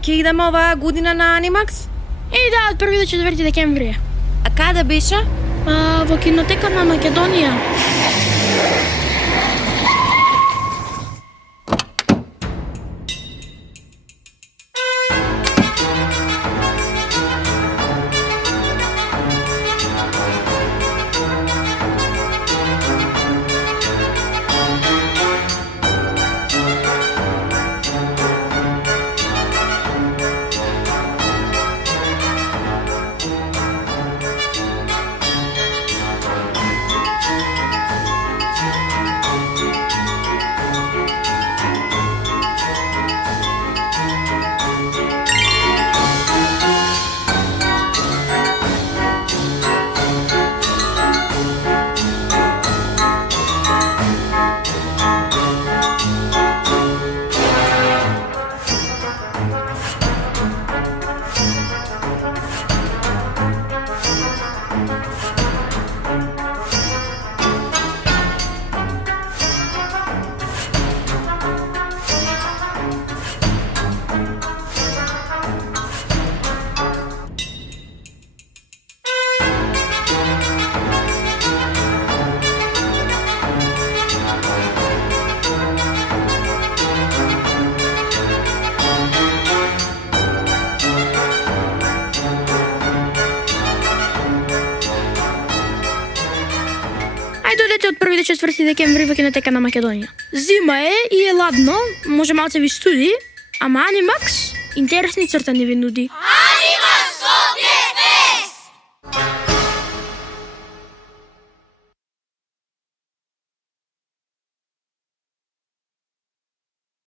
Ќе идеме оваа година на Анимакс? Да, од 1 до 4 декември. А каде беше? Во кинотека на Македонија. Дојдете од 1 до 4 декември во кинотека на Македонија. Зима е и е ладно, може малце ви студи, ама Анимакс интересни цртани ви нуди.